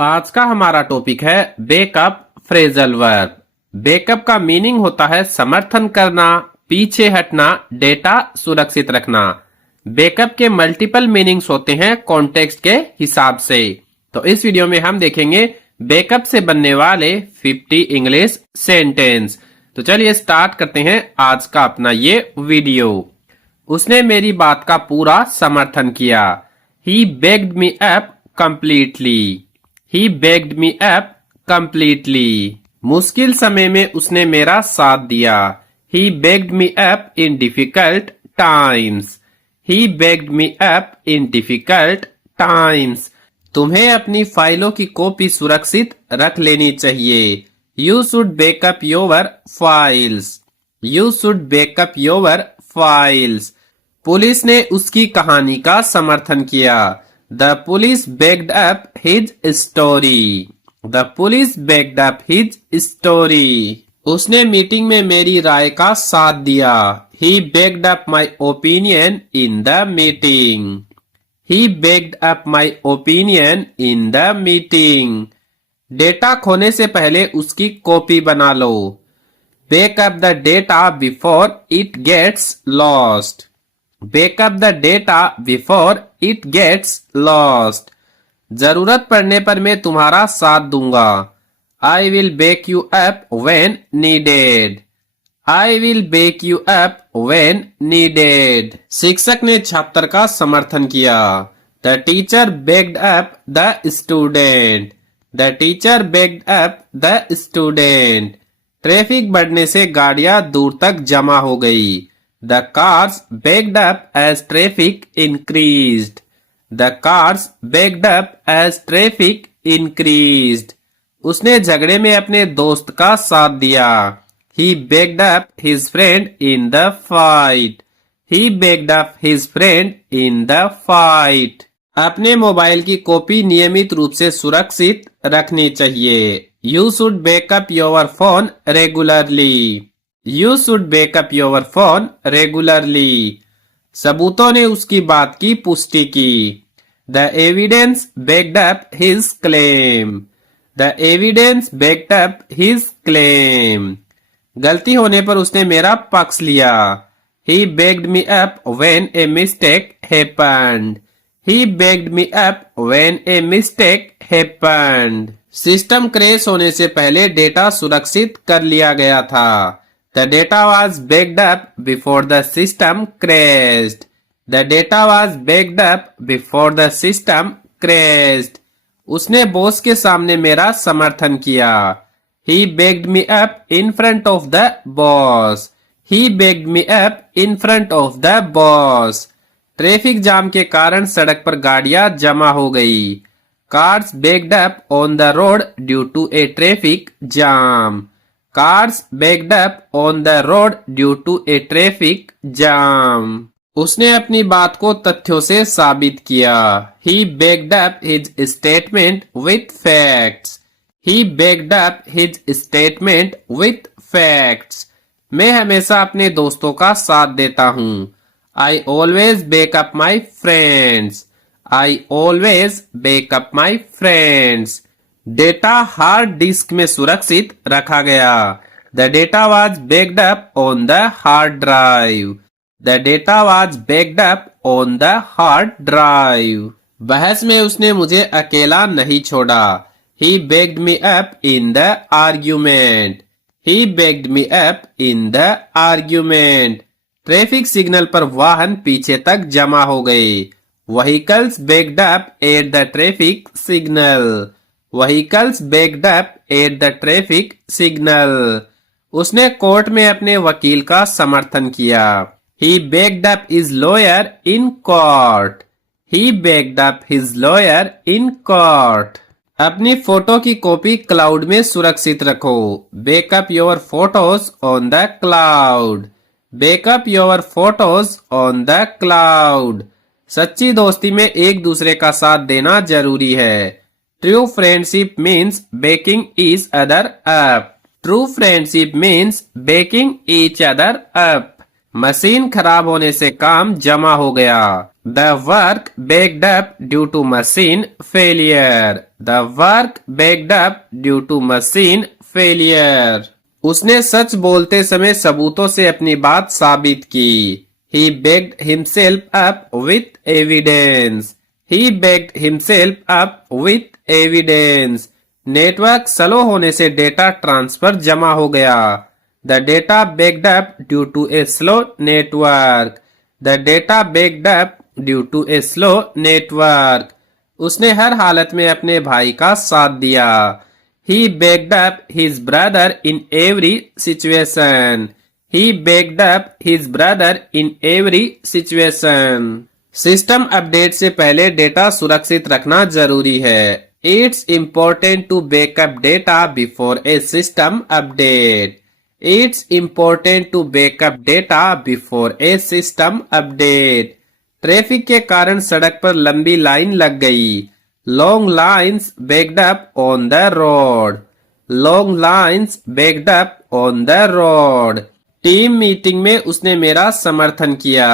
आज का हमारा टॉपिक है बैकअप फ्रेजल वर्ब। बैकअप का मीनिंग होता है समर्थन करना, पीछे हटना, डेटा सुरक्षित रखना। बैकअप के मल्टीपल मीनिंग्स होते हैं कॉन्टेक्स्ट के हिसाब से। तो इस वीडियो में हम देखेंगे बैकअप से बनने वाले 50 इंग्लिश सेंटेंस। तो चलिए स्टार्ट करते हैं आज का अपना ये वीडियो। उसने मेरी बात का पूरा समर्थन किया। He begged me up completely. He begged me up completely. मुश्किल समय में उसने मेरा साथ दिया। He begged me up in difficult times. He begged me up in difficult times. तुम्हें अपनी फाइलों की कॉपी सुरक्षित रख लेनी चाहिए। You should back up your files. You should back up your files. Police ने उसकी कहानी का समर्थन किया। The police backed up his story. The police backed up his story. उसने मीटिंग में मेरी राय का साथ दिया। He backed up my opinion in the meeting. He backed up my opinion in the meeting. Data खोने से पहले उसकी कॉपी बना लो। Back up the data before it gets lost. Back up the data before it gets lost. जरूरत पड़ने पर मैं तुम्हारा साथ दूंगा। I will back you up when needed. I will back you up when needed. शिक्षक ने छात्र का समर्थन किया। The teacher backed up the student. The teacher backed up the student. Traffic बढ़ने से गाड़ियां दूर तक जमा हो गई। The cars backed up as traffic increased. The cars backed up as traffic increased. उसने झगड़े में अपने दोस्त का साथ दिया। He backed up his friend in the fight. He backed up his friend in the fight. अपने मोबाइल की कॉपी नियमित रूप से सुरक्षित रखनी चाहिए। You should back up your phone regularly. You should back up your phone regularly. सबूतों ने उसकी बात की पुष्टि की। The evidence backed up his claim. The evidence backed up his claim. गलती होने पर उसने मेरा पक्ष लिया। He backed me up when a mistake happened. He backed me up when a mistake happened. System crash होने से पहले डेटा सुरक्षित कर लिया गया था। The data was backed up before the system crashed. The data was backed up before the system crashed. उसने boss के सामने मेरा समर्थन किया। He backed me up in front of the boss. He backed me up in front of the boss. Traffic jam के कारण सड़क पर गाड़ियां जमा हो गई। Cars backed up on the road due to a traffic jam. Cars backed up on the road due to a traffic jam. उसने अपनी बात को तथ्यों से साबित किया। He backed up his statement with facts. He backed up his statement with facts. मैं हमेशा अपने दोस्तों का साथ देता हूँ। I always back up my friends. I always back up my friends. Data hard disk में सुरक्षित रखा गया। The data was backed up on the hard drive. The data was backed up on the hard drive. बहस में उसने मुझे अकेला नहीं छोड़ा। He backed me up in the argument. He backed me up in the argument. Traffic signal पर वाहन पीछे तक जमा हो गए। Vehicles backed up at the traffic signal. Vehicles backed up at the traffic signal. उसने कोर्ट में अपने वकील का समर्थन किया। He backed up his lawyer in court. He backed up his lawyer in court. अपनी फोटो की कॉपी क्लाउड में सुरक्षित रखो। Back up your photos on the cloud. Back up your photos on the cloud. सच्ची दोस्ती में एक दूसरे का साथ देना जरूरी है। True friendship means backing each other up. True friendship means backing each other up. Machine खराब होने से काम जमा हो गया। The work backed up due to machine failure. The work backed up due to machine failure. उसने सच बोलते समय सबूतों से अपनी बात साबित की। He backed himself up with evidence. He backed himself up with evidence. Network slow होने से डेटा ट्रांसफर जमा हो गया। The data backed up due to a slow network. The data backed up due to a slow network. उसने हर हालत में अपने भाई का साथ दिया। He backed up his brother in every situation. He backed up his brother in every situation. System update से पहले डेटा सुरक्षित रखना जरूरी है। It's important to back up data before a system update. It's important to back up data before a system update. Traffic के कारण सड़क पर लंबी लाइन लग गई। Long lines backed up on the road. Long lines backed up on the road. Team meeting में उसने मेरा समर्थन किया।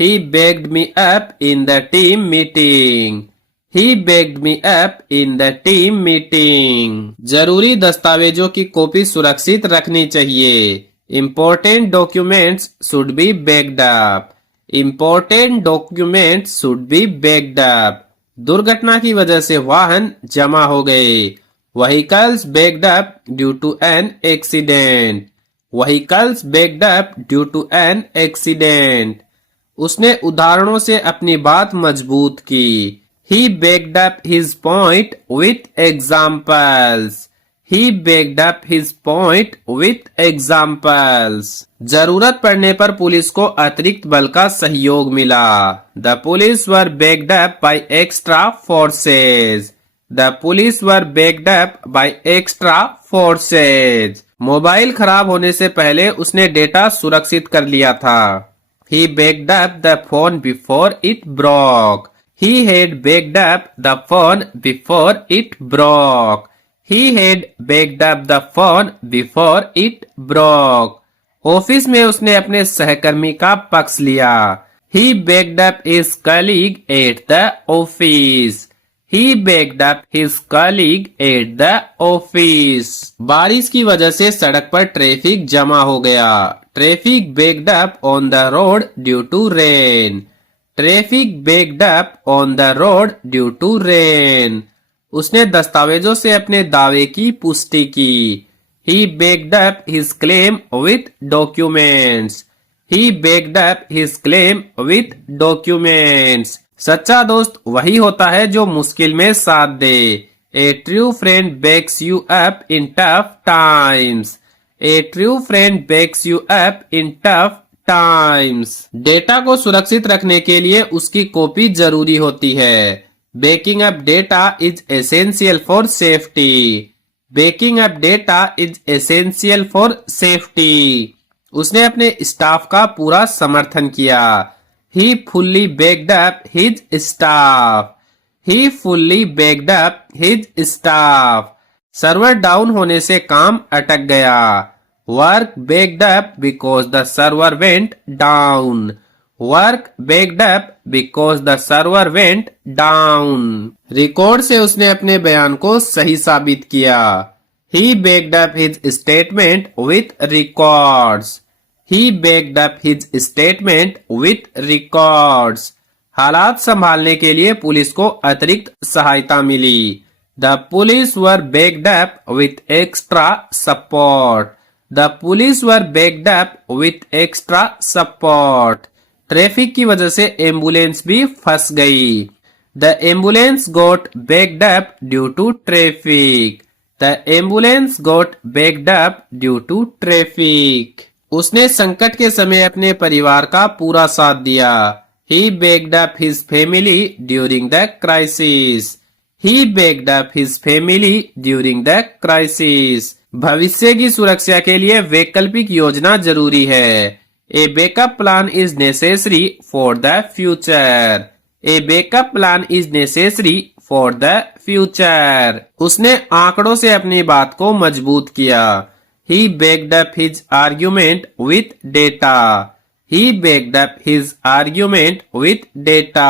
He backed me up in the team meeting. He backed me up in the team meeting. जरूरी दस्तावेजों की copy सुरक्षित रखनी चाहिए। Important documents should be backed up. Important documents should be backed up. दुर्घटना की वजह से वाहन जमा हो गए। Vehicles backed up due to an accident. Vehicles backed up due to an accident. उसने उदाहरणों से अपनी बात मजबूत की। He backed up his point with examples. He backed up his point with examples. जरूरत पड़ने पर पुलिस को अतिरिक्त बल का सहयोग मिला। The police were backed up by extra forces. The police were backed up by extra forces. Mobile खराब होने से पहले उसने डेटा सुरक्षित कर लिया था। He backed up the phone before it broke. He had backed up the phone before it broke. He had backed up the phone before it broke. Office में उसने अपने सहकर्मी का पक्ष लिया। He backed up his colleague at the office. He backed up his colleague at the office. बारिश की वजह से सड़क पर ट्रैफिक जमा हो गया। Traffic backed up on the road due to rain. Traffic backed up on the road due to rain. उसने दस्तावेजों से अपने दावे की पुष्टि की। He backed up his claim with documents. He backed up his claim with documents. सच्चा दोस्त वही होता है जो मुश्किल में साथ दे। A true friend backs you up in tough times. A true friend backs you up in tough times. Data को सुरक्षित रखने के लिए उसकी कॉपी जरूरी होती है। Backing up data is essential for safety. Backing up data is essential for safety. उसने अपने स्टाफ का पूरा समर्थन किया। He fully backed up his staff. He fully backed up his staff. Server down होने से काम अटक गया। Work backed up because the server went down. Work backed up because the server went down. Record से उसने अपने बयान को सही साबित किया। He backed up his statement with records. He backed up his statement with records. हालात संभालने के लिए पुलिस को अतिरिक्त सहायता मिली। The police were backed up with extra support. The police were backed up with extra support. Traffic की वजह से एम्बुलेंस भी फंस गई। The ambulance got backed up due to traffic. The ambulance got backed up due to traffic. उसने संकट के समय अपने परिवार का पूरा साथ दिया। He backed up his family during the crisis. He backed up his family during the crisis. भविष्य की सुरक्षा के लिए वैकल्पिक योजना जरूरी है। A backup plan is necessary for the future. A backup plan is necessary for the future. उसने आंकड़ों से अपनी बात को मजबूत किया। He backed up his argument with data. He backed up his argument with data.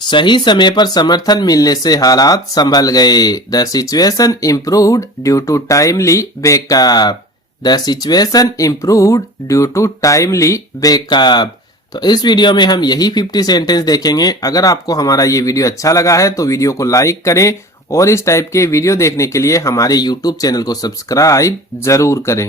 सही समय पर समर्थन मिलने से हालात संभल गए. The situation improved due to timely backup. The situation improved due to timely backup. तो इस वीडियो में हम यही 50 सेंटेंस देखेंगे. अगर आपको हमारा ये वीडियो अच्छा लगा है तो वीडियो को लाइक करें और इस टाइप के वीडियो देखने के लिए हमारे YouTube चैनल को सब्सक्राइब जरूर करें.